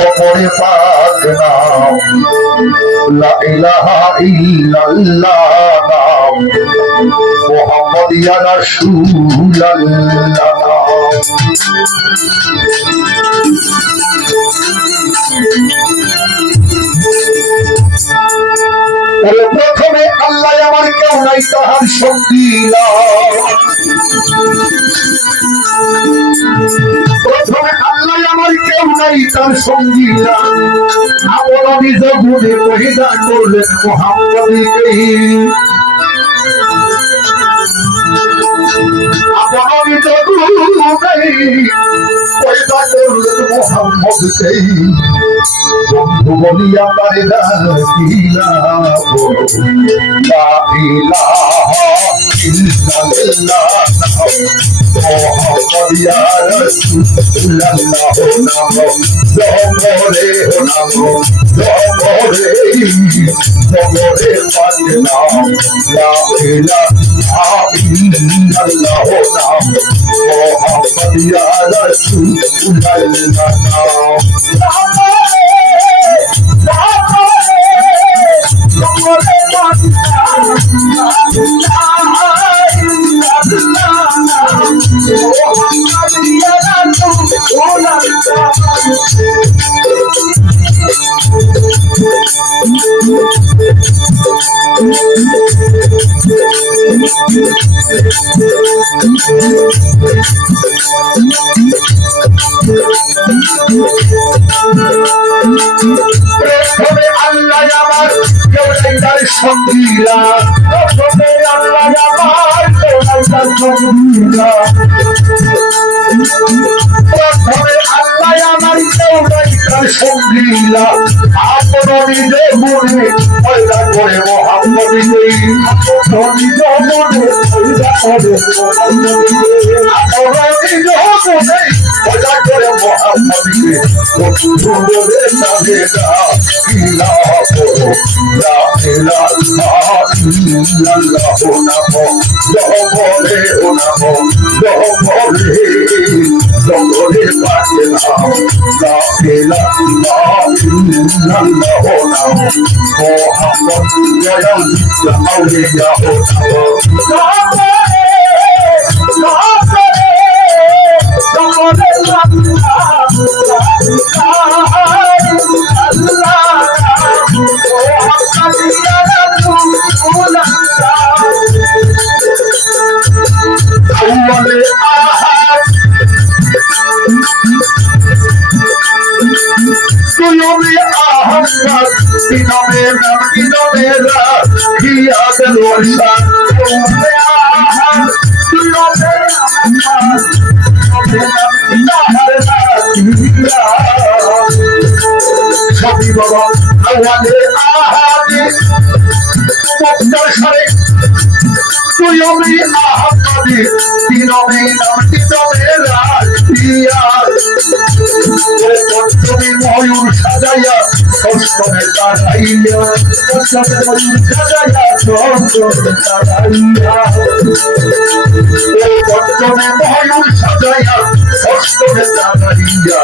জপরে পাক নাম লা ইলাহা ইল্লাল্লাহ নাম মুহাম্মদ ইয়া রাসূলুল্লাহ প্রথমে আল্লাহ আমার কেউ নাই তাহার সঙ্গী প্রথমে আল্লাহ আমার কেউ নাই তার সঙ্গী না আমার নিজ গুণে পয়দা করলেন মুহাম্মদকে আমার নিজ গুণে পয়দা করলেন মুহাম্মদকে বন্ধু বলিয়া পারে না লা ইলাহা ইল্লাল্লাহ মুহাম্মদ ইয়া রাসূলুল্লাহ নাম জমরে নাম জমরে জমরে পারে নাম লা ইলাহা ইল্লাল্লাহ নাম মুহাম্মদ ইয়া রাসূলুল্লাহ নাম প্রথমে আল্লাহ আমার কেউ নাই তার সঙ্গীরা প্রথমে আল্লাহ আমার কেউ নাই তার সঙ্গীরা প্রথমে আল্লাহ আমার কেউ নাই তার সঙ্গীরা আপন নিজে গুণে পয়দা করে মুহাম্মদকে আপন নিজ গুণে পয়দা করে মুহাম্মদকে আপন নিজ গুণে পয়দা করে মুহাম্মদকে বলে যাবে না ইলাহা লা ইলাহা ইল্লাল্লাহ নাম জমরে নাম জমরে জমরে পাকে নাম লা ইলাহা ইল্লাল্লাহ নাম মুহাম্মদ জয়াল আউলিয়া সবই বাবা আওয়ালে আহাদে মুক্তার সারে তুই আমি আহাদে তিনমে নামটি তবে রাখিয়া তুমি ময়ূর সাজাইয়া অষ্টমে তারাইয়া অষ্টমে ময়ূর সাজাইয়া অষ্টমে তারাইয়া অষ্টমে ময়ূর সাজাইয়া অষ্টমে তারাইয়া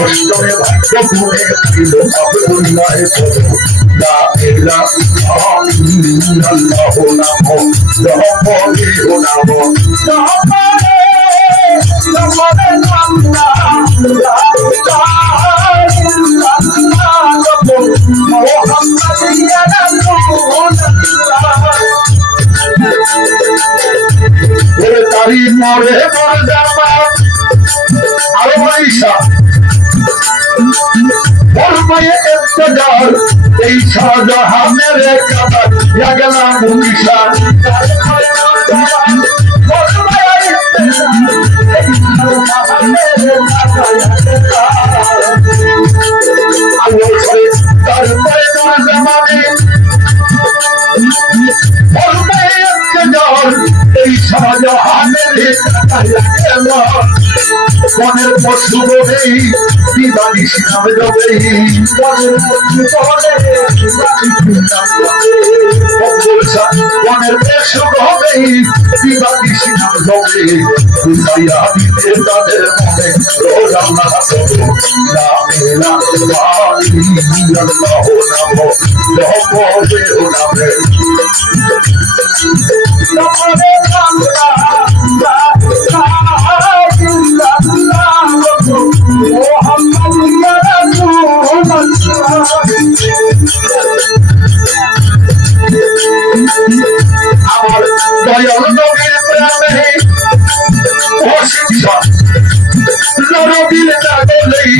অষ্টমে ভাগ্য গুণে ছিল আবুল্লাহ লা ইলাহা ইল্লাল্লাহ নাম জমরে নাম জমরে নাম লা ইলাহা ইল্লাল্লাহ মুহাম্মদ ইয়া রাসূলুল্লাহ ওরে তারি মরে মরে যাবা আরো পয়সা বলবায়ে ইন্তজার এই শাহজাহানের কাবার লাগলা মুনিশা বলবায়ে আল্লাহ করে তারপরে তোমার জামানে বলবায়ে ইন্তজার এই শাহজাহানের কাবার লাগলা মনের পশু বলেই দিবানিশ নামে যাবে মনের পশু বলে মনের পশু হবেই দিবানিশ নাম যাবে বুঝাইয়া দিতে তাদের মনে রোজাম না করো লা ইলাহা ইল্লাল্লাহ নামো জপরে নামে জপরে বাংলা আমার দয়াল নবীর প্রেমে অশিক্ষা নরবিল লাগলেই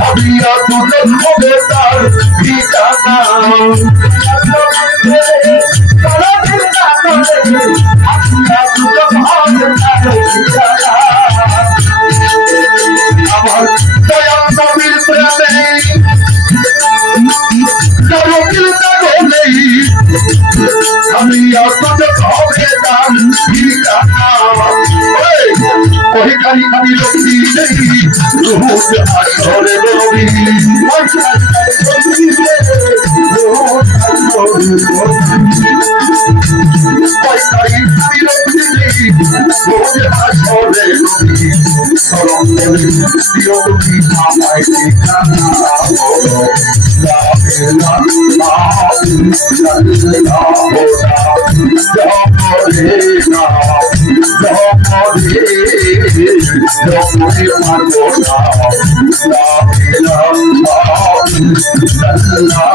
ভাবিয়া দুজন হবে তার ঠিকানা নরবিল লাগলেই ভাবিয়া দুজন হবে তার ঠিকানা আমার দয়াল নবীর প্রেমে নরবিল লাগলেই আমি আপনাদের হবে তার ঠিকানা ওই কারি আমি লক্ষ্মী নেই রোজ আসরে রবি ওই কারি আমি লক্ষ্মী নেই রোজ আসরে রবি সরম বলে প্রিয় তুমি আমায় ঠিকানা বলো লা ইলাহা ইল্লাল্লাহ জপরে না জপরে জপরে মাগো না লা ইলাহা ইল্লাল্লাহ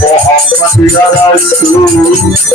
মুহাম্মদ ইয়া রাসূলুল্লাহ